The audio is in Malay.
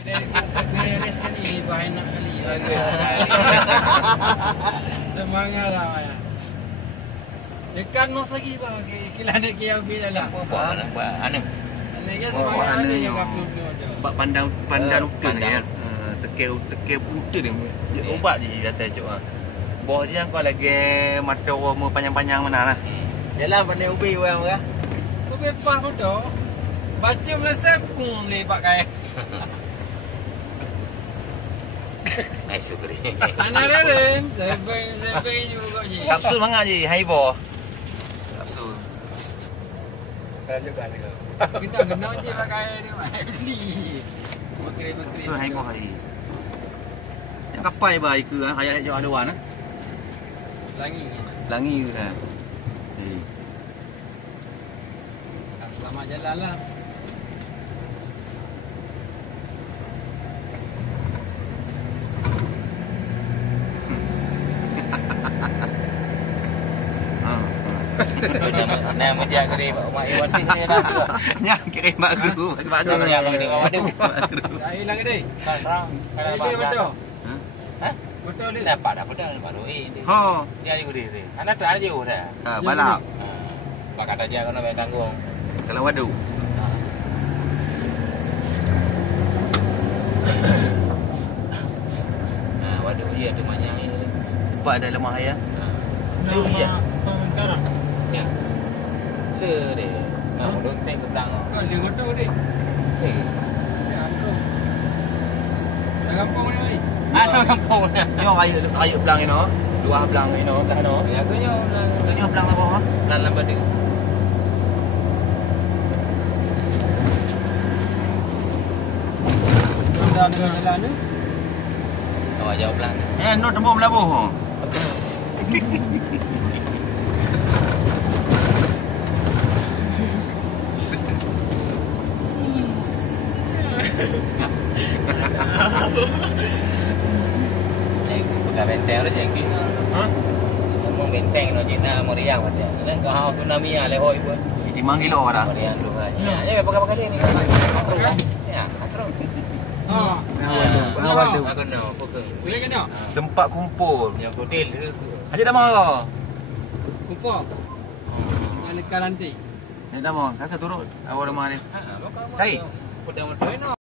Dari sekali banyak kali. Semangat lah. Dekat nos lagi bang, kilan dia ambil lah. Buat anu. Ini kan semangat ada yang kapal tu ada. Buat pandang utin ya. Tekil putih dia. Ubat je kata cuk ah. Boh je kau lagi mata orang panjang-panjang mana lah. Jalan pandai ubi orang kan. Tu bebas pun dah. Baca Malaysia pun ni pakai. Syukri. Anak dia, saya juga je. Kapsul mangat je, haibo. Kapsul. Kalau juga ni. Kita kena je pakai ni, beli. Makri. Kapsul haibo hari. Yang kapai bah ke ayat jauh aduan ah. Langi. Langi ke kan. Selamat jalan lah. Nama dia kiri mak Iwan sini dah tu. Nyang kirim mak guru, mak guru. Yang kiri mak Wadu. Dah hilang ke dia? Terang. Dia betul. Hah? Betul dia. Dapat dah betul Pak Doi. Ho. Dia juga diri. Anak tu aja dah. Ha, balap. Pak kata dia kena bayar tanggung. Kalau wadu. Wadu dia tu banyak ni. Pak ada lemah ya. Ya. Sekarang. Ya. Le dia. Dong teng petang. Kau dia betul dia. Dia ambil. Dah kampung ni mai. Ada kampung dah. Nyo ayo belang ni no. Dua belang ni no, dah no. Ya kunyo lah. Nyo belang apa ha? Lan badu. Dah dengan jalan ni. Awak jawab lang. No tembung belabuh ho. Bukan benteng tu yang kita. Ngomong benteng no Cina Moriang macam. Kan kau hau tsunami ah lehoi pun. Di Manggilo dah. Moriang tu kan. Ya, pakai ni. Ya, terus. Wadu. Aku nak fokus. Boleh ke ni? Tempat kumpul. Yang hotel tu. Aje dah marah. Kumpul. Mana nanti? Ni dah mau. Kakak turun. Awak rumah ni. Ha, Hai. Pedang motor ni.